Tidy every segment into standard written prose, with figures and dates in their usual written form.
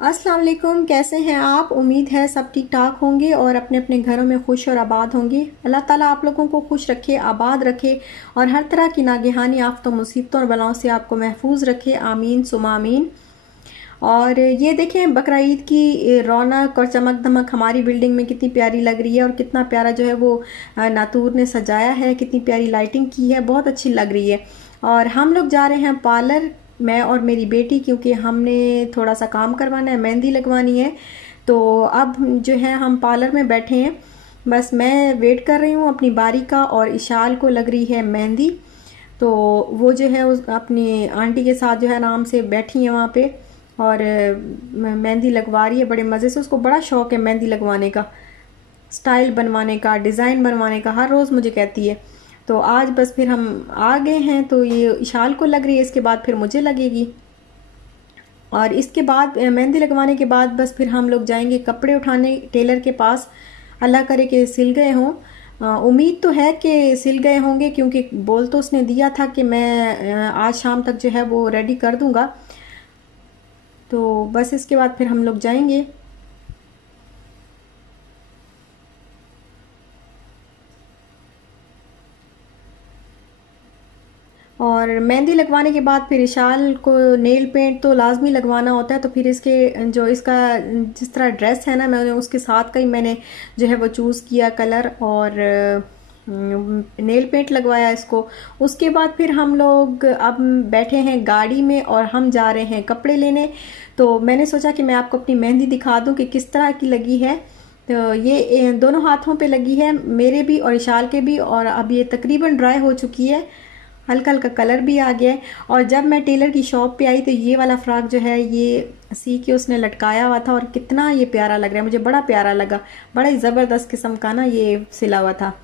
अस्सलाम वालेकुम। कैसे हैं आप? उम्मीद है सब ठीक ठाक होंगे और अपने अपने घरों में खुश और आबाद होंगे। अल्लाह ताला आप लोगों को खुश रखे, आबाद रखे और हर तरह की नागहानी आफतों, मुसीबतों और बलाओं से आपको महफूज रखे। आमीन सुमा आमीन। और ये देखें बकरा ईद की रौनक और चमक दमक हमारी बिल्डिंग में कितनी प्यारी लग रही है और कितना प्यारा जो है वो नातूर ने सजाया है, कितनी प्यारी लाइटिंग की है, बहुत अच्छी लग रही है। और हम लोग जा रहे हैं पार्लर, मैं और मेरी बेटी, क्योंकि हमने थोड़ा सा काम करवाना है, मेहंदी लगवानी है। तो अब जो है हम पार्लर में बैठे हैं, बस मैं वेट कर रही हूँ अपनी बारी का। और इशाल को लग रही है मेहंदी, तो वो जो है उस अपनी आंटी के साथ जो है आराम से बैठी है वहाँ पे और मेहंदी लगवा रही है बड़े मज़े से। उसको बड़ा शौक है मेहंदी लगवाने का, स्टाइल बनवाने का, डिज़ाइन बनवाने का, हर रोज़ मुझे कहती है। तो आज बस फिर हम आ गए हैं, तो ये इशाल को लग रही है, इसके बाद फिर मुझे लगेगी। और इसके बाद मेहंदी लगवाने के बाद बस फिर हम लोग जाएंगे कपड़े उठाने टेलर के पास। अल्लाह करे कि सिल गए हों। उम्मीद तो है कि सिल गए होंगे, क्योंकि बोल तो उसने दिया था कि मैं आज शाम तक जो है वो रेडी कर दूंगा। तो बस इसके बाद फिर हम लोग जाएंगे। और मेहंदी लगवाने के बाद फिर इशाल को नेल पेंट तो लाजमी लगवाना होता है। तो फिर इसके जो इसका जिस तरह ड्रेस है ना, मैंने उसके साथ का ही मैंने जो है वो चूज़ किया कलर और नेल पेंट लगवाया इसको। उसके बाद फिर हम लोग अब बैठे हैं गाड़ी में और हम जा रहे हैं कपड़े लेने। तो मैंने सोचा कि मैं आपको अपनी मेहंदी दिखा दूं कि किस तरह की लगी है। तो ये दोनों हाथों पे लगी है, मेरे भी और इशाल के भी। और अब ये तकरीबन ड्राई हो चुकी है, हल्का हल्का कलर भी आ गया है। और जब मैं टेलर की शॉप पे आई तो ये वाला फ्रॉक जो है ये सी के उसने लटकाया हुआ था और कितना ये प्यारा लग रहा है, मुझे बड़ा प्यारा लगा। बड़ा ही ज़बरदस्त किस्म का ना ये सिला हुआ था।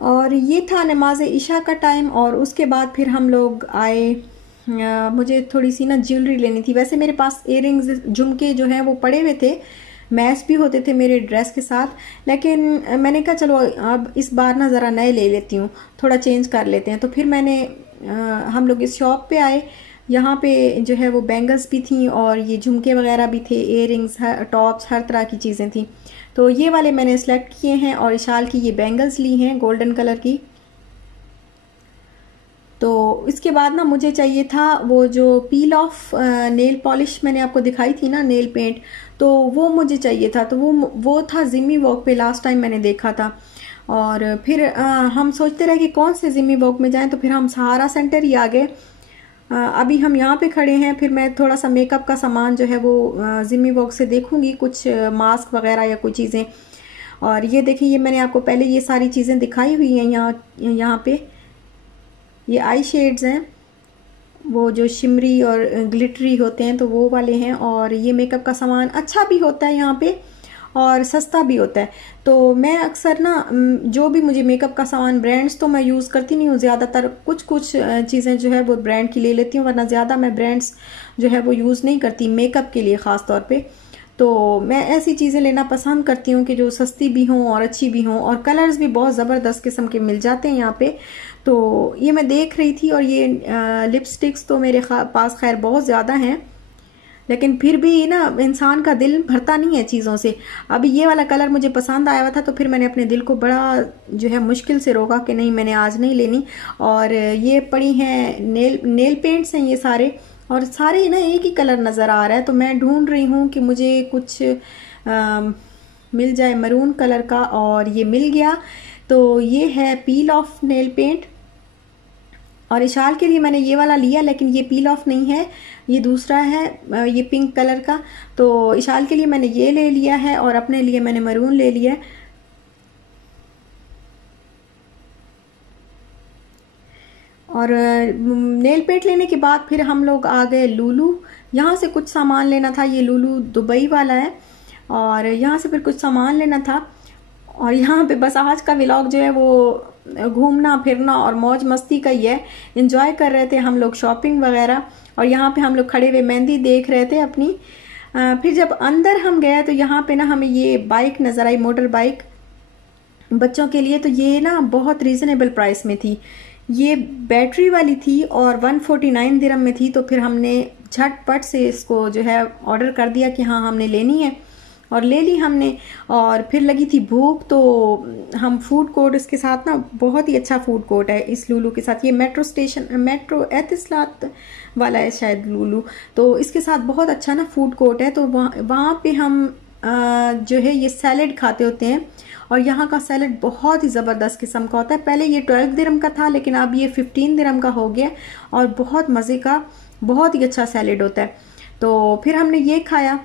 और ये था नमाज इशा का टाइम। और उसके बाद फिर हम लोग आए। मुझे थोड़ी सी ना ज्वेलरी लेनी थी। वैसे मेरे पास इयररिंग्स झुमके जो हैं वो पड़े हुए थे, मैच भी होते थे मेरे ड्रेस के साथ, लेकिन मैंने कहा चलो अब इस बार ना ज़रा नए ले लेती हूँ, थोड़ा चेंज कर लेते हैं। तो फिर हम लोग इस शॉप पे आए। यहाँ पे जो है वो बैंगल्स भी थी और ये झुमके वगैरह भी थे, इयररिंग्स, टॉप्स, हर तरह की चीज़ें थी। तो ये वाले मैंने सेलेक्ट किए हैं और इशाल की ये बैंगल्स ली हैं गोल्डन कलर की। तो इसके बाद ना मुझे चाहिए था वो जो पील ऑफ नेल पॉलिश मैंने आपको दिखाई थी ना, नेल पेंट, तो वो मुझे चाहिए था। तो वो था जिम्मी वॉक पे, लास्ट टाइम मैंने देखा था। और फिर हम सोचते रहे कि कौन से जिम्मी वॉक में जाएं, तो फिर हम सहारा सेंटर ही आ गए। अभी हम यहाँ पे खड़े हैं। फिर मैं थोड़ा सा मेकअप का सामान जो है वो जिम्मी वॉक से देखूंगी, कुछ मास्क वगैरह या कोई चीज़ें। और ये देखिए, ये मैंने आपको पहले ये सारी चीज़ें दिखाई हुई हैं। यहाँ पे ये आई शेड्स हैं, वो जो शिमरी और ग्लिटरी होते हैं, तो वो वाले हैं। और ये मेकअप का सामान अच्छा भी होता है यहाँ पे और सस्ता भी होता है। तो मैं अक्सर ना जो भी मुझे मेकअप का सामान, ब्रांड्स तो मैं यूज़ करती नहीं हूँ ज़्यादातर, कुछ कुछ चीज़ें जो है वो ब्रांड की ले लेती हूँ, वरना ज़्यादा मैं ब्रांड्स जो है वो यूज़ नहीं करती मेकअप के लिए ख़ास तौर पे। तो मैं ऐसी चीज़ें लेना पसंद करती हूँ कि जो सस्ती भी हों और अच्छी भी हों, और कलर्स भी बहुत ज़बरदस्त किस्म के मिल जाते हैं यहाँ पे। तो ये मैं देख रही थी। और ये लिपस्टिक्स तो मेरे पास खैर बहुत ज़्यादा हैं, लेकिन फिर भी ना इंसान का दिल भरता नहीं है चीज़ों से। अभी ये वाला कलर मुझे पसंद आया हुआ था, तो फिर मैंने अपने दिल को बड़ा जो है मुश्किल से रोका कि नहीं, मैंने आज नहीं लेनी। और ये पड़ी हैं नेल पेंट्स हैं ये सारे, और सारे ना एक ही कलर नज़र आ रहा है। तो मैं ढूंढ रही हूँ कि मुझे कुछ मिल जाए मरून कलर का, और ये मिल गया। तो ये है पील ऑफ नेल पेंट। और इशाल के लिए मैंने ये वाला लिया, लेकिन ये पील ऑफ नहीं है, ये दूसरा है, ये पिंक कलर का। तो इशाल के लिए मैंने ये ले लिया है और अपने लिए मैंने मरून ले लिया है। और नेल पेंट लेने के बाद फिर हम लोग आ गए लुलु। यहाँ से कुछ सामान लेना था, ये लुलु दुबई वाला है, और यहाँ से फिर कुछ सामान लेना था। और यहाँ पे बस आज का व्लॉग जो है वो घूमना फिरना और मौज मस्ती का ही है। एंजॉय कर रहे थे हम लोग शॉपिंग वगैरह, और यहाँ पे हम लोग खड़े हुए मेहंदी देख रहे थे अपनी। फिर जब अंदर हम गए तो यहाँ पे ना हमें ये बाइक नज़र आई, मोटर बाइक बच्चों के लिए। तो ये ना बहुत रीज़नेबल प्राइस में थी, ये बैटरी वाली थी और 149 दिरहम में थी। तो फिर हमने झटपट से इसको जो है ऑर्डर कर दिया कि हाँ हमने लेनी है, और ले ली हमने। और फिर लगी थी भूख, तो हम फूड कोर्ट इसके साथ ना, बहुत ही अच्छा फूड कोर्ट है इस लुलु के साथ। ये मेट्रो एतिसलात वाला है शायद लुलु, तो इसके साथ बहुत अच्छा ना फूड कोर्ट है। तो वहाँ पे हम जो है ये सैलेड खाते होते हैं, और यहाँ का सैलेड बहुत ही ज़बरदस्त किस्म का होता है। पहले ये 12 दिरहम का था, लेकिन अब ये 15 दिरहम का हो गया, और बहुत मज़े का, बहुत ही अच्छा सैलेड होता है। तो फिर हमने ये खाया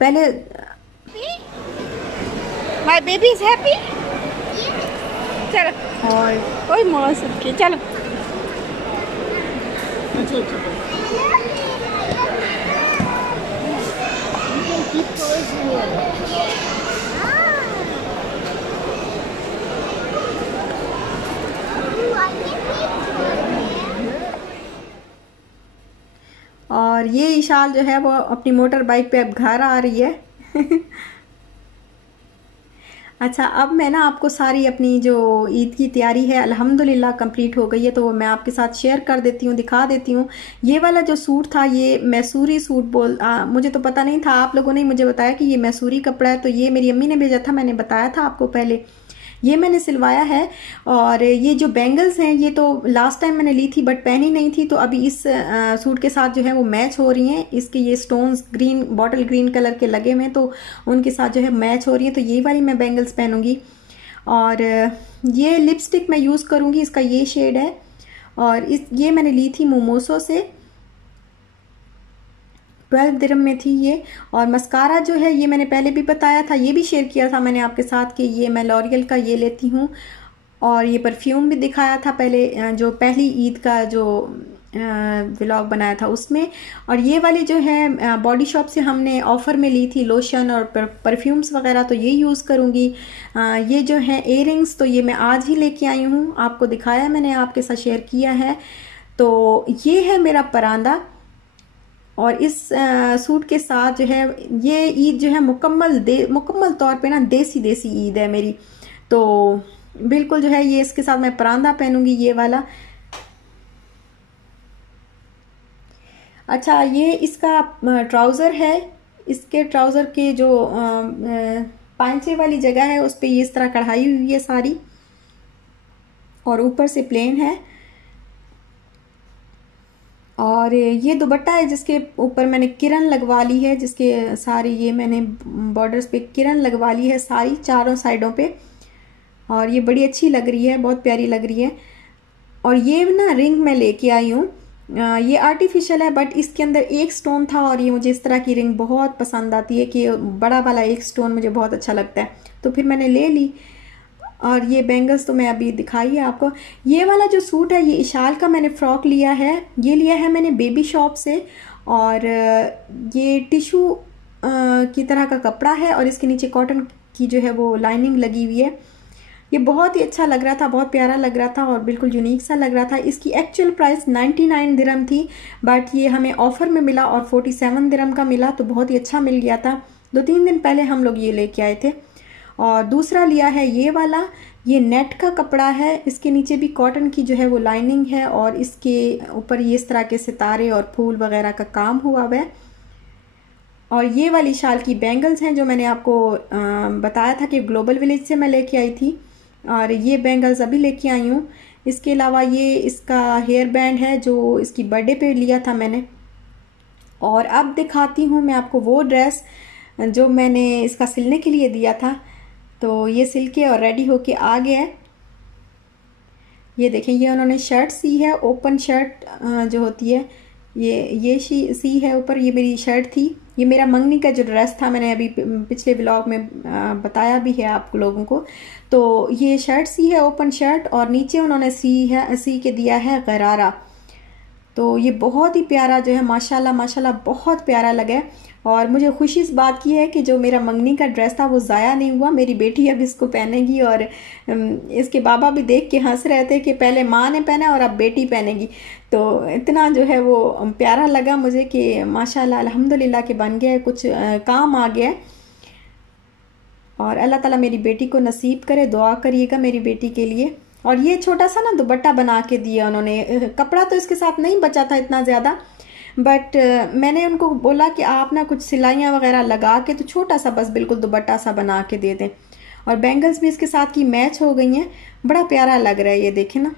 पहले। My baby is happy. चलो, और कोई मौसम की, चलो। और ये इशाल जो है वो अपनी मोटर बाइक पे अब घर आ रही है। अच्छा, अब मैं ना आपको सारी अपनी जो ईद की तैयारी है अल्हम्दुलिल्लाह कंप्लीट हो गई है, तो मैं आपके साथ शेयर कर देती हूँ, दिखा देती हूँ। ये वाला जो सूट था ये मैसूरी सूट मुझे तो पता नहीं था, आप लोगों ने मुझे बताया कि ये मैसूरी कपड़ा है। तो ये मेरी अम्मी ने भेजा था, मैंने बताया था आपको पहले, ये मैंने सिलवाया है। और ये जो बैंगल्स हैं ये तो लास्ट टाइम मैंने ली थी बट पहनी नहीं थी, तो अभी इस सूट के साथ जो है वो मैच हो रही हैं। इसके ये stones green, bottle green colour के लगे हुए हैं, तो उनके साथ जो है मैच हो रही है। तो ये वाली मैं बैंगल्स पहनूंगी। और ये लिपस्टिक मैं यूज़ करूंगी, इसका ये शेड है, और ये मैंने ली थी मोमोसो से, 12 दिरहम में थी ये। और मस्कारा जो है ये मैंने पहले भी बताया था, ये भी शेयर किया था मैंने आपके साथ कि ये मैं लॉरियल का ये लेती हूँ। और ये परफ्यूम भी दिखाया था पहले, जो पहली ईद का जो व्लॉग बनाया था उसमें। और ये वाली जो है बॉडी शॉप से हमने ऑफ़र में ली थी लोशन और परफ्यूम्स वगैरह, तो ये यूज़ करूँगी। ये जो है इयररिंग्स तो ये मैं आज ही लेके आई हूँ, आपको दिखाया मैंने, आपके साथ शेयर किया है। तो ये है मेरा परांदा, और इस सूट के साथ जो है ये ईद जो है मुकम्मल तौर पे ना देसी ईद है मेरी। तो बिल्कुल जो है ये इसके साथ मैं परांदा पहनूंगी, ये वाला। अच्छा, ये इसका ट्राउज़र है, इसके ट्राउज़र के जो पांचे वाली जगह है उस पर ये इस तरह कढ़ाई हुई है सारी, और ऊपर से प्लेन है। और ये दुपट्टा है जिसके ऊपर मैंने किरण लगवा ली है, जिसके सारी ये मैंने बॉर्डर्स पे किरण लगवा ली है सारी चारों साइडों पे, और ये बड़ी अच्छी लग रही है, बहुत प्यारी लग रही है। और ये ना रिंग मैं लेके आई हूँ, ये आर्टिफिशियल है बट इसके अंदर एक स्टोन था, और ये मुझे इस तरह की रिंग बहुत पसंद आती है कि बड़ा वाला एक स्टोन मुझे बहुत अच्छा लगता है, तो फिर मैंने ले ली। और ये बैंगल्स तो मैं अभी दिखाई है आपको। ये वाला जो सूट है ये इशाल का मैंने फ्रॉक लिया है, ये लिया है मैंने बेबी शॉप से। और ये टिशू की तरह का कपड़ा है, और इसके नीचे कॉटन की जो है वो लाइनिंग लगी हुई है। ये बहुत ही अच्छा लग रहा था, बहुत प्यारा लग रहा था, और बिल्कुल यूनिक सा लग रहा था। इसकी एक्चुअल प्राइस 99 दिरहम थी, बट ये हमें ऑफर में मिला और 47 दिरहम का मिला, तो बहुत ही अच्छा मिल गया था। 2-3 दिन पहले हम लोग ये लेके आए थे। और दूसरा लिया है ये वाला, ये नेट का कपड़ा है, इसके नीचे भी कॉटन की जो है वो लाइनिंग है, और इसके ऊपर ये इस तरह के सितारे और फूल वगैरह का काम हुआ हुआ है। और ये वाली शाल की बैंगल्स हैं जो मैंने आपको बताया था कि ग्लोबल विलेज से मैं लेके आई थी, और ये बैंगल्स अभी लेके आई हूँ। इसके अलावा ये इसका हेयर बैंड है जो इसकी बर्थडे पे लिया था मैंने। और अब दिखाती हूँ मैं आपको वो ड्रेस जो मैंने इसका सिलने के लिए दिया था। तो ये सिल के और रेडी होके आ गया है। ये देखें, ये उन्होंने शर्ट सी है, ओपन शर्ट जो होती है, ये सी है ऊपर। ये मेरी शर्ट थी, ये मेरा मंगनी का जो ड्रेस था, मैंने अभी पिछले व्लॉग में बताया भी है आप लोगों को। तो ये शर्ट सी है, ओपन शर्ट, और नीचे उन्होंने सी के दिया है गरारा। तो ये बहुत ही प्यारा जो है, माशाल्लाह माशाल्लाह बहुत प्यारा लगा है। और मुझे खुशी इस बात की है कि जो मेरा मंगनी का ड्रेस था वो ज़ाया नहीं हुआ, मेरी बेटी अब इसको पहनेगी। और इसके बाबा भी देख के हंस रहे थे कि पहले माँ ने पहना और अब बेटी पहनेगी। तो इतना जो है वो प्यारा लगा मुझे कि माशाल्लाह अल्हम्दुलिल्लाह के बन गया है, कुछ काम आ गया है। और अल्लाह ताला मेरी बेटी को नसीब करे, दुआ करिएगा मेरी बेटी के लिए। और ये छोटा सा ना दुपट्टा बना के दिया उन्होंने, कपड़ा तो इसके साथ नहीं बचा था इतना ज़्यादा, बट मैंने उनको बोला कि आप ना कुछ सिलाइयाँ वगैरह लगा के तो छोटा सा बस बिल्कुल दुपट्टा सा बना के दे दें। और बैंगल्स भी इसके साथ की मैच हो गई हैं, बड़ा प्यारा लग रहा है ये, देखें ना।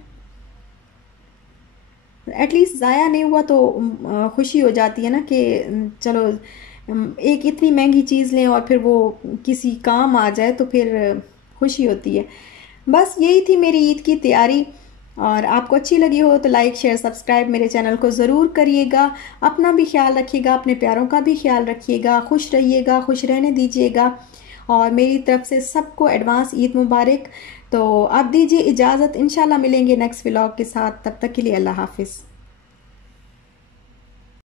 एटलीस्ट ज़ाया नहीं हुआ तो खुशी हो जाती है ना कि चलो एक इतनी महंगी चीज़ लें और फिर वो किसी काम आ जाए तो फिर खुशी होती है। बस यही थी मेरी ईद की तैयारी। और आपको अच्छी लगी हो तो लाइक शेयर सब्सक्राइब मेरे चैनल को ज़रूर करिएगा। अपना भी ख्याल रखिएगा, अपने प्यारों का भी ख्याल रखिएगा, खुश रहिएगा, खुश रहने दीजिएगा। और मेरी तरफ से सबको एडवांस ईद मुबारक। तो आप दीजिए इजाज़त, इंशाल्लाह मिलेंगे नेक्स्ट व्लॉग के साथ। तब तक के लिए अल्लाह हाफिज़।